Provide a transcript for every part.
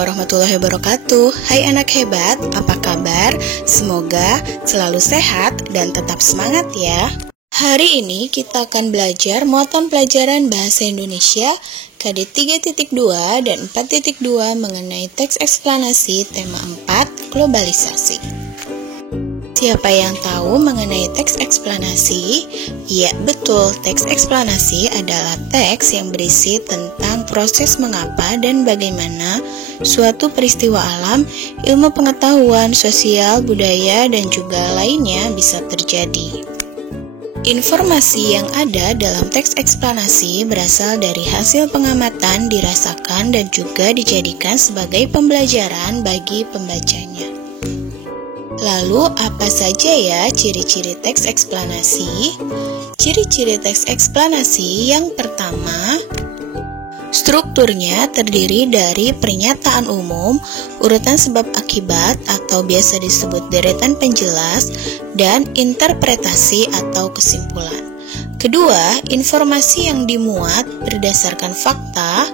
warahmatullahi wabarakatuh. Hai anak hebat, apa kabar? Semoga selalu sehat dan tetap semangat ya. Hari ini kita akan belajar muatan pelajaran Bahasa Indonesia KD 3.2 dan 4.2 mengenai teks eksplanasi tema 4, globalisasi. Siapa yang tahu mengenai teks eksplanasi? Ya, betul. Teks eksplanasi adalah teks yang berisi tentang proses mengapa dan bagaimana suatu peristiwa alam, ilmu pengetahuan, sosial, budaya, dan juga lainnya bisa terjadi. Informasi yang ada dalam teks eksplanasi berasal dari hasil pengamatan, dirasakan, dan juga dijadikan sebagai pembelajaran bagi pembacanya. Lalu, apa saja ya ciri-ciri teks eksplanasi? Ciri-ciri teks eksplanasi yang pertama, strukturnya terdiri dari pernyataan umum, urutan sebab akibat atau biasa disebut deretan penjelas, dan interpretasi atau kesimpulan. Kedua, informasi yang dimuat berdasarkan fakta.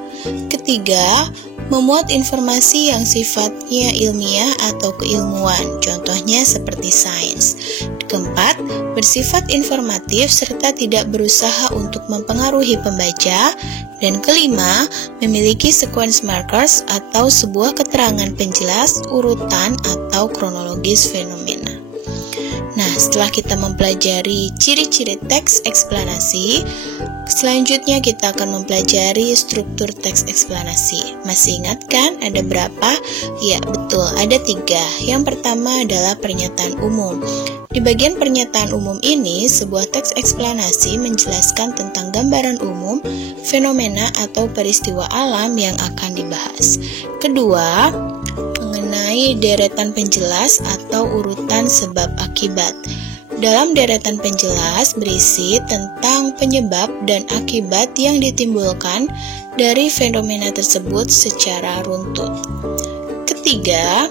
Ketiga, memuat informasi yang sifatnya ilmiah atau keilmuan, contohnya seperti sains. Keempat, bersifat informatif serta tidak berusaha untuk mempengaruhi pembaca. Dan kelima, memiliki sequence markers atau sebuah keterangan penjelas, urutan atau kronologis fenomena. Nah, setelah kita mempelajari ciri-ciri teks eksplanasi, selanjutnya kita akan mempelajari struktur teks eksplanasi. Masih ingat kan ada berapa? Ya, betul, ada 3. Yang pertama adalah pernyataan umum. Di bagian pernyataan umum ini, sebuah teks eksplanasi menjelaskan tentang gambaran umum, fenomena atau peristiwa alam yang akan dibahas. Kedua, mengenai deretan penjelas atau urutan sebab akibat. Dalam deretan penjelas berisi tentang penyebab dan akibat yang ditimbulkan dari fenomena tersebut secara runtut. Ketiga,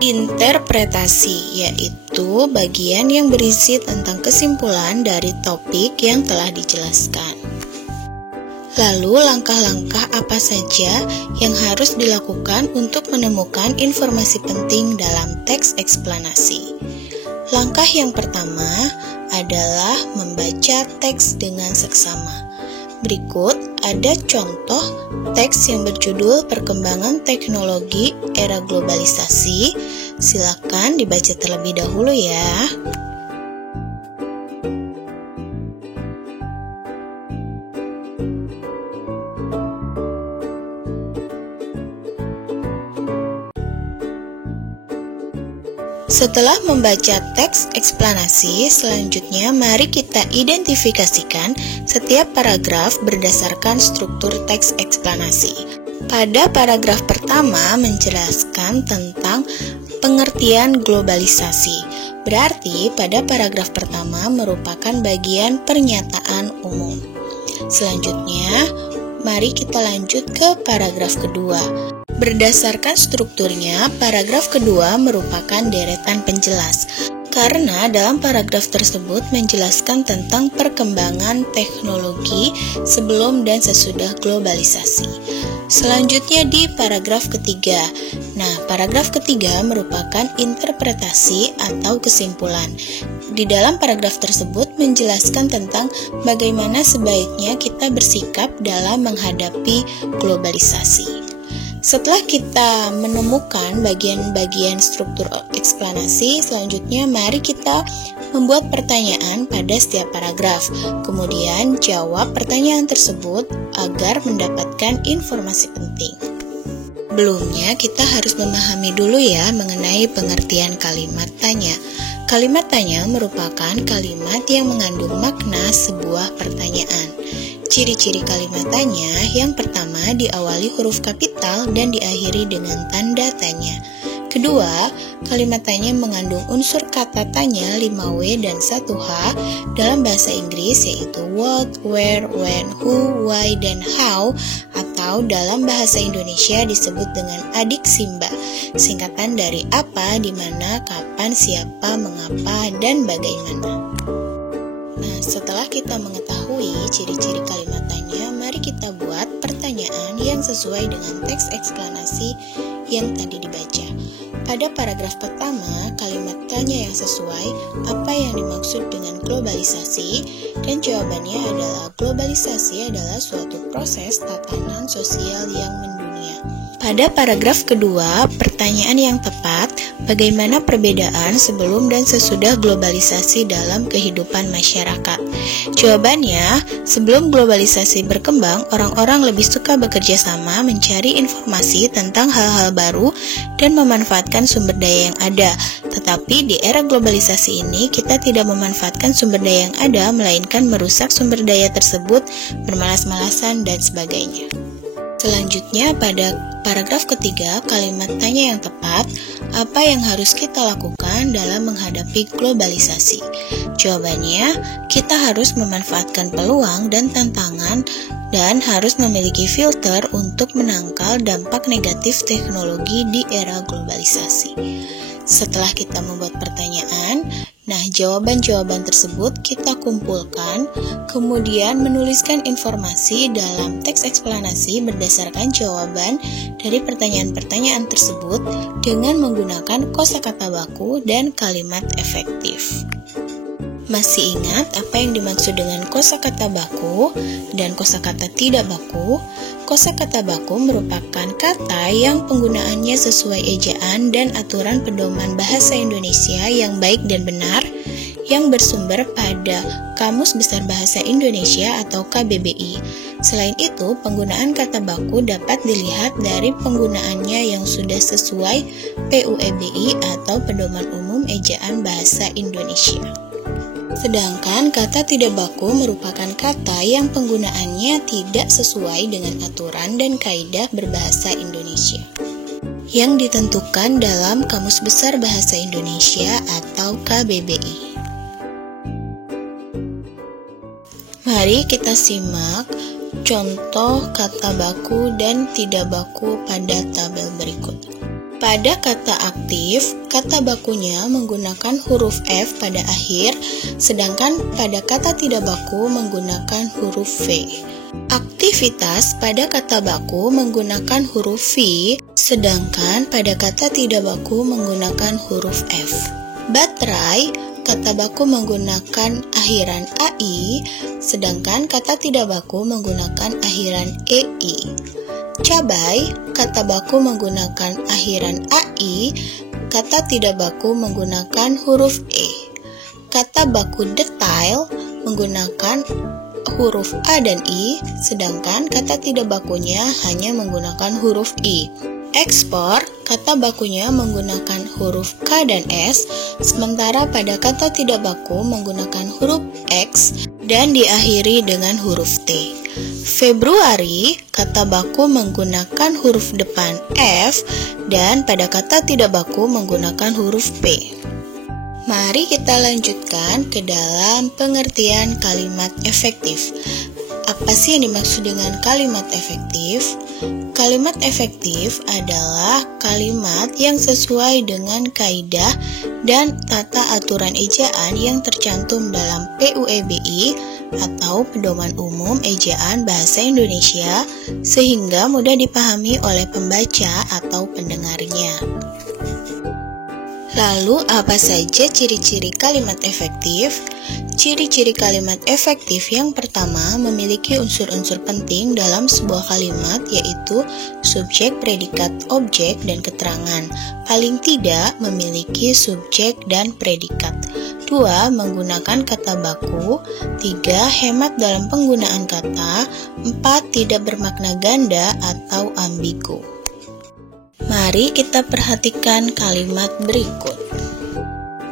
interpretasi, yaitu bagian yang berisi tentang kesimpulan dari topik yang telah dijelaskan. Lalu, langkah-langkah apa saja yang harus dilakukan untuk menemukan informasi penting dalam teks eksplanasi? Langkah yang pertama adalah membaca teks dengan seksama. Berikut ada contoh teks yang berjudul Perkembangan Teknologi Era Globalisasi. Silakan dibaca terlebih dahulu ya. Setelah membaca teks eksplanasi, selanjutnya mari kita identifikasikan setiap paragraf berdasarkan struktur teks eksplanasi. Pada paragraf pertama menjelaskan tentang pengertian globalisasi. Berarti pada paragraf pertama merupakan bagian pernyataan umum. Selanjutnya, mari kita lanjut ke paragraf kedua. Berdasarkan strukturnya, paragraf kedua merupakan deretan penjelas, karena dalam paragraf tersebut menjelaskan tentang perkembangan teknologi sebelum dan sesudah globalisasi. Selanjutnya di paragraf ketiga. Nah, paragraf ketiga merupakan interpretasi atau kesimpulan. Di dalam paragraf tersebut menjelaskan tentang bagaimana sebaiknya kita bersikap dalam menghadapi globalisasi. Setelah kita menemukan bagian-bagian struktur eksplanasi, selanjutnya mari kita membuat pertanyaan pada setiap paragraf. Kemudian jawab pertanyaan tersebut agar mendapatkan informasi penting. Sebelumnya kita harus memahami dulu ya mengenai pengertian kalimat tanya. Kalimat tanya merupakan kalimat yang mengandung makna sebuah pertanyaan. Ciri-ciri kalimat tanya yang pertama diawali huruf kapital dan diakhiri dengan tanda tanya. Kedua, kalimat tanya mengandung unsur kata tanya 5W dan 1H dalam bahasa Inggris yaitu what, where, when, who, why, dan how, atau dalam bahasa Indonesia disebut dengan adik Simba, singkatan dari apa, di mana, kapan, siapa, mengapa, dan bagaimana. Nah, setelah kita mengetahui ciri-ciri kalimat tanya, mari kita buat pertanyaan pertanyaan yang sesuai dengan teks eksplanasi yang tadi dibaca. Pada paragraf pertama, kalimat tanya yang sesuai, apa yang dimaksud dengan globalisasi? Dan jawabannya adalah globalisasi adalah suatu proses tatanan sosial yang mendunia. Pada paragraf kedua, pertanyaan yang tepat, bagaimana perbedaan sebelum dan sesudah globalisasi dalam kehidupan masyarakat? Jawabannya, sebelum globalisasi berkembang, orang-orang lebih suka bekerja sama mencari informasi tentang hal-hal baru dan memanfaatkan sumber daya yang ada. Tetapi di era globalisasi ini, kita tidak memanfaatkan sumber daya yang ada, melainkan merusak sumber daya tersebut, bermalas-malasan, dan sebagainya. Selanjutnya, pada paragraf ketiga, kalimat tanya yang tepat, apa yang harus kita lakukan dalam menghadapi globalisasi? Jawabannya, kita harus memanfaatkan peluang dan tantangan dan harus memiliki filter untuk menangkal dampak negatif teknologi di era globalisasi. Setelah kita membuat pertanyaan, nah jawaban-jawaban tersebut kita kumpulkan, kemudian menuliskan informasi dalam teks eksplanasi berdasarkan jawaban dari pertanyaan-pertanyaan tersebut dengan menggunakan kosakata baku dan kalimat efektif. Masih ingat apa yang dimaksud dengan kosakata baku dan kosakata tidak baku? Kosakata baku merupakan kata yang penggunaannya sesuai ejaan dan aturan pedoman bahasa Indonesia yang baik dan benar, yang bersumber pada Kamus Besar Bahasa Indonesia atau KBBI. Selain itu, penggunaan kata baku dapat dilihat dari penggunaannya yang sudah sesuai PUEBI atau Pedoman Umum Ejaan Bahasa Indonesia. Sedangkan kata tidak baku merupakan kata yang penggunaannya tidak sesuai dengan aturan dan kaidah berbahasa Indonesia yang ditentukan dalam Kamus Besar Bahasa Indonesia atau KBBI. Mari kita simak contoh kata baku dan tidak baku pada tabel berikut. Pada kata aktif, kata bakunya menggunakan huruf F pada akhir, sedangkan pada kata tidak baku menggunakan huruf V. Aktivitas pada kata baku menggunakan huruf V, sedangkan pada kata tidak baku menggunakan huruf F. Baterai, kata baku menggunakan akhiran AI, sedangkan kata tidak baku menggunakan akhiran EI. Cabai, kata baku menggunakan akhiran AI, kata tidak baku menggunakan huruf E. Kata baku detail menggunakan huruf A dan I, sedangkan kata tidak bakunya hanya menggunakan huruf I. Ekspor, kata bakunya menggunakan huruf K dan S, sementara pada kata tidak baku menggunakan huruf X dan diakhiri dengan huruf T. Februari, kata baku menggunakan huruf depan F dan pada kata tidak baku menggunakan huruf P. Mari kita lanjutkan ke dalam pengertian kalimat efektif. Apa sih yang dimaksud dengan kalimat efektif? Kalimat efektif adalah kalimat yang sesuai dengan kaidah dan tata aturan ejaan yang tercantum dalam PUEBI atau Pedoman Umum Ejaan Bahasa Indonesia sehingga mudah dipahami oleh pembaca atau pendengarnya. Lalu, apa saja ciri-ciri kalimat efektif? Ciri-ciri kalimat efektif yang pertama memiliki unsur-unsur penting dalam sebuah kalimat, yaitu subjek, predikat, objek, dan keterangan. Paling tidak memiliki subjek dan predikat. 2. Menggunakan kata baku. 3. Hemat dalam penggunaan kata. 4. Tidak bermakna ganda atau ambigu. Mari kita perhatikan kalimat berikut.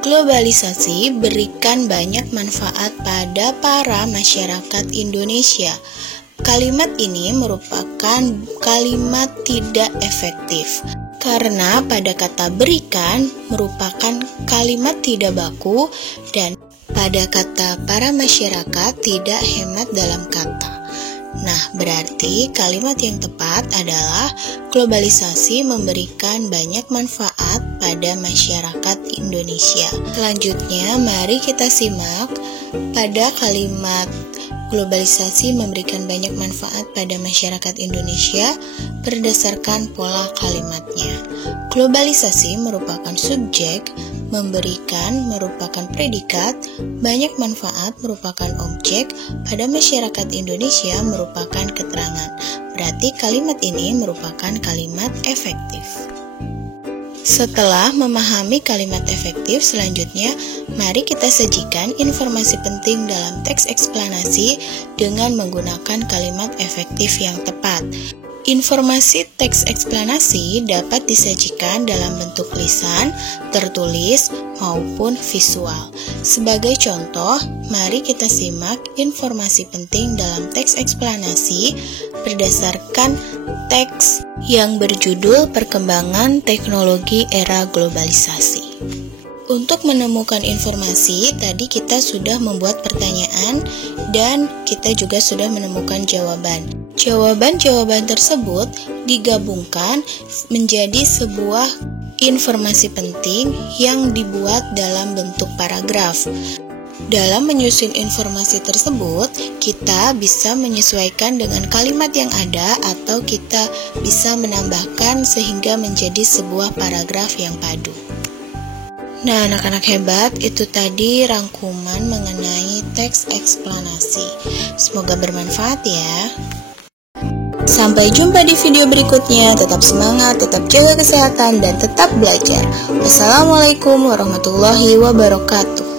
Globalisasi berikan banyak manfaat pada para masyarakat Indonesia. Kalimat ini merupakan kalimat tidak efektif karena pada kata berikan merupakan kalimat tidak baku dan pada kata para masyarakat tidak hemat dalam kata. Nah, berarti kalimat yang tepat adalah globalisasi memberikan banyak manfaat pada masyarakat Indonesia. Selanjutnya, mari kita simak pada kalimat globalisasi memberikan banyak manfaat pada masyarakat Indonesia berdasarkan pola kalimatnya. Globalisasi merupakan subjek, memberikan merupakan predikat, banyak manfaat merupakan objek, pada masyarakat Indonesia merupakan keterangan. Berarti kalimat ini merupakan kalimat efektif. Setelah memahami kalimat efektif, selanjutnya mari kita sajikan informasi penting dalam teks eksplanasi dengan menggunakan kalimat efektif yang tepat. Informasi teks eksplanasi dapat disajikan dalam bentuk lisan, tertulis, maupun visual. Sebagai contoh, mari kita simak informasi penting dalam teks eksplanasi berdasarkan teks yang berjudul Perkembangan Teknologi Era Globalisasi. Untuk menemukan informasi, tadi kita sudah membuat pertanyaan dan kita juga sudah menemukan jawaban. Jawaban-jawaban tersebut digabungkan menjadi sebuah informasi penting yang dibuat dalam bentuk paragraf. Dalam menyusun informasi tersebut, kita bisa menyesuaikan dengan kalimat yang ada atau kita bisa menambahkan sehingga menjadi sebuah paragraf yang padu. Nah, anak-anak hebat, itu tadi rangkuman mengenai teks eksplanasi. Semoga bermanfaat ya. Sampai jumpa di video berikutnya. Tetap semangat, tetap jaga kesehatan, dan tetap belajar. Wassalamualaikum warahmatullahi wabarakatuh.